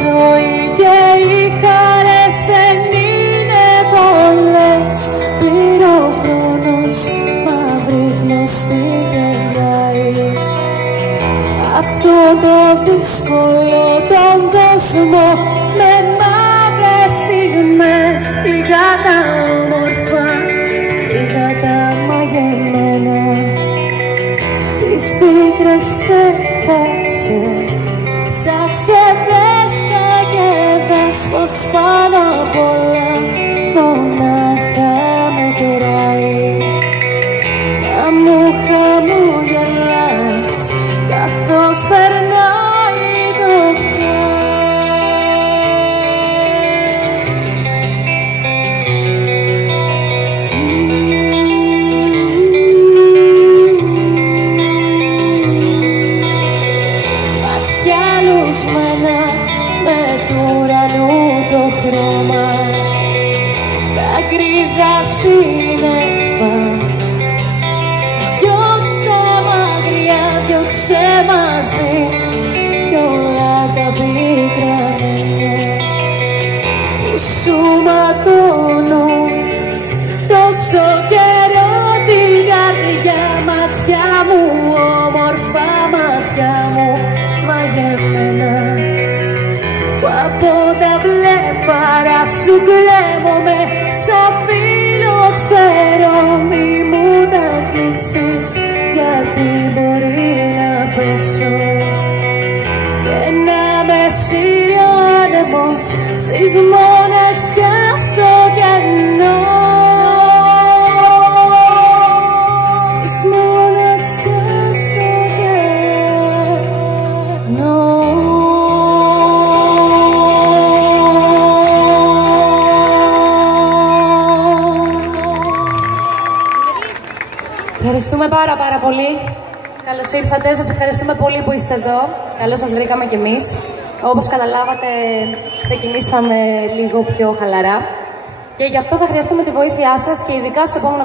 ζωή και οι χαρές δεν είναι πολλές. Πήρε ο χρόνος μαύρη γνωστή και γράει αυτό το δύσκολο τον κόσμο με μαύρες στιγμές. Λίγα τα όμορφα, λίγα τα μαγεμένα, τις πίκρες ξέχασε. Ψάξε δες τα και δες πως πάνω απ' όλα μονάχα μετράει. Να μου χαμογελάς καθώς περνάει το μάτια λουσμένα με του ουρανού το χρώμα, τα γκρίζα σύννεφα. Διώξτε μακριά, διώξε μαζί κι όλα τα πίκρα νέα που σου ματώνουν τόσο καιρό την καρδιά. Μάτια μου όμορφα, μάτια μου μαγεμένα, που από τα βλέμματα σου κλαίμομαι σαν φίλο. Ξέρω μη μου τα κλείσεις, γιατί μπορεί να πέσω και να με σύρει ο άνεμος στις μοναξιάς στο κενό. Στις μοναξιάς στο κενό. Ευχαριστούμε πάρα πολύ. Καλώς ήρθατε. Σας ευχαριστούμε πολύ που είστε εδώ. Καλώς σας βρήκαμε κι εμείς. Όπως καταλάβατε, ξεκινήσαμε λίγο πιο χαλαρά και γι' αυτό θα χρειαστούμε τη βοήθειά σας και ειδικά στο επόμενο